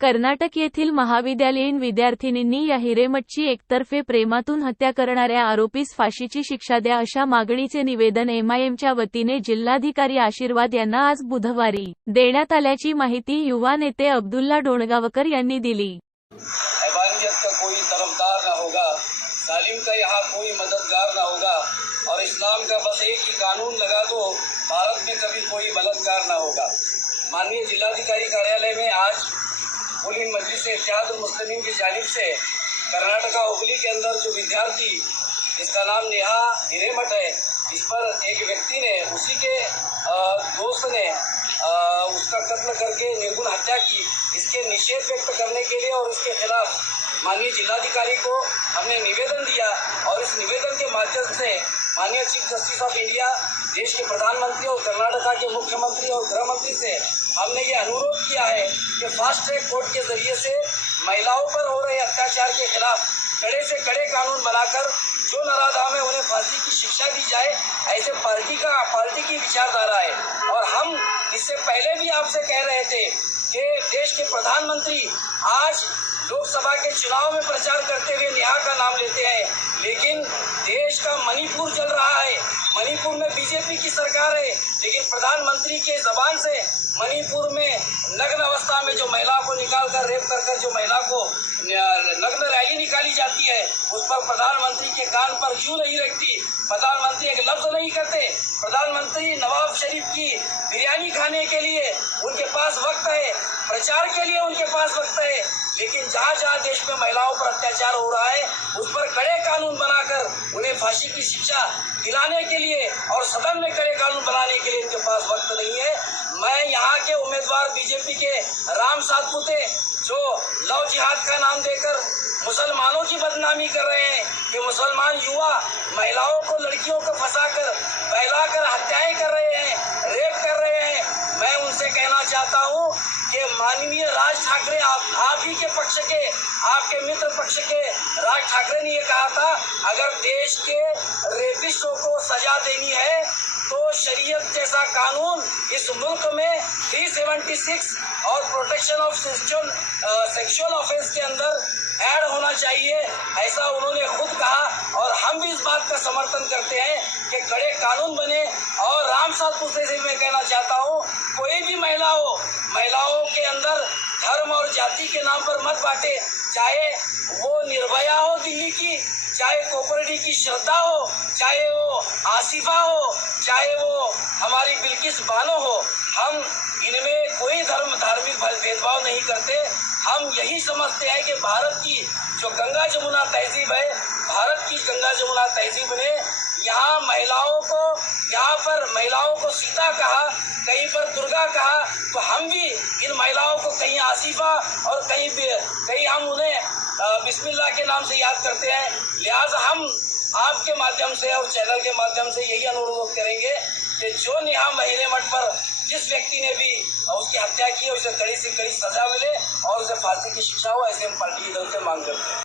कर्नाटक येथील महाविद्यालयीन विद्यार्थिनींनी या हिरेमठची एकतर्फे प्रेमातून हत्या करणाऱ्या आरोपीस फाशीची शिक्षा द्या अशा मागणीचे निवेदन एमआयएमच्या वतीने जिल्हाधिकारी आशीर्वाद यांना आज बुधवारी देण्यात आल्याची माहिती युवा नेते अब्दुल्ला डोणगावकर यांनी दिली। हैवानियत का कोई तरफदार ना होगा, जालिम का यहाँ कोई मददगार ना होगा और इस्लाम का बस एक ही कानून लगा दो, भारत में कभी कोई बलात्कार ना होगा। माननीय जिलाधिकारी कार्यालय में आज उल हिंद मजलिस इत्तेहाद मुस्लिमीन की जानिब से कर्नाटका हुबली के अंदर जो विद्यार्थी जिसका नाम नेहा हिरेमठ है, इस पर एक व्यक्ति ने उसी के दोस्त ने उसका कत्ल करके निर्गुण हत्या की, इसके निषेध व्यक्त करने के लिए और इसके खिलाफ माननीय जिलाधिकारी को हमने निवेदन दिया और इस निवेदन के माध्यम से माननीय चीफ जस्टिस ऑफ इंडिया, देश के प्रधानमंत्री और कर्नाटका के मुख्यमंत्री और गृह मंत्री से हमने ये अनुरोध किया है कि फास्ट ट्रैक कोर्ट के जरिए से महिलाओं पर हो रहे अत्याचार के खिलाफ कड़े से कड़े कानून बनाकर जो नराधाम है उन्हें फांसी की शिक्षा दी जाए। ऐसे पार्टी की विचारधारा है और हम इससे पहले भी आपसे कह रहे थे कि देश के प्रधानमंत्री आज लोकसभा के चुनाव में प्रचार करते हुए नेहा का नाम लेते हैं, लेकिन देश का मणिपुर जल रहा है। मणिपुर में बीजेपी की सरकार है, लेकिन प्रधानमंत्री के जबान से मणिपुर में नग्न अवस्था में जो महिला को निकाल कर रेप कर जो महिला को नग्न रैली निकाली जाती है, उस पर प्रधानमंत्री के कान पर क्यों नहीं रखती? प्रधानमंत्री एक लफ्ज नहीं करते। प्रधानमंत्री नवाब शरीफ की बिरयानी खाने के लिए उनके पास वक्त है, प्रचार के लिए उनके पास वक्त है, लेकिन जहाँ जहाँ देश में महिलाओं पर अत्याचार हो रहा है उस पर कड़े कानून बनाकर उन्हें फांसी की शिक्षा दिलाने के लिए और सदन में कड़े कानून बनाने के लिए इनके पास वक्त नहीं है। मैं यहाँ के उम्मीदवार बीजेपी के राम सातपुते जो लव जिहाद का नाम देकर मुसलमानों की बदनामी कर रहे हैं कि मुसलमान युवा महिलाओं को, लड़कियों को फंसाकर बहलाकर हत्याएं कर रहे हैं, रेप कर रहे हैं, मैं उनसे कहना चाहता हूं कि माननीय राज ठाकरे, आप ही के पक्ष के, आपके मित्र पक्ष के राज ठाकरे ने ये कहा था, अगर देश के रेपिस्टों को सजा देनी है तो शरीयत जैसा कानून इस मुल्क में 376 और प्रोटेक्शन ऑफ सेक्सुअल ऑफेंस के अंदर ऐड होना चाहिए, ऐसा उन्होंने खुद कहा और हम भी इस बात का समर्थन करते हैं कि कड़े कानून बने। और राम सातपुते से मैं कहना चाहता हूँ, कोई भी महिलाओं के अंदर धर्म और जाति के नाम पर मत बांटे, चाहे वो निर्भया हो दिल्ली की, चाहे कोपरडी की श्रद्धा हो, चाहे वो आसिफा हो, चाहे वो हमारी बिल्किस बानो हो, हम इनमें कोई धार्मिक भेदभाव नहीं करते। हम यही समझते हैं कि भारत की जो गंगा जमुना तहजीब है, भारत की गंगा जमुना तहजीब ने यहाँ पर महिलाओं को सीता कहा, कहीं पर दुर्गा कहा, तो हम भी इन महिलाओं को कहीं आसिफा और कहीं हम उन्हें बिस्मिल्लाह के नाम से याद करते हैं। लिहाजा हम आपके माध्यम से और चैनल के माध्यम से यही अनुरोध करेंगे कि जो नेहा हिरेमठ पर जिस व्यक्ति ने भी उसकी हत्या की है उसे कड़ी से कड़ी सजा मिले और उसे फांसी की शिक्षा हो, ऐसे हम पार्टी की तरफ से मांग करते हैं।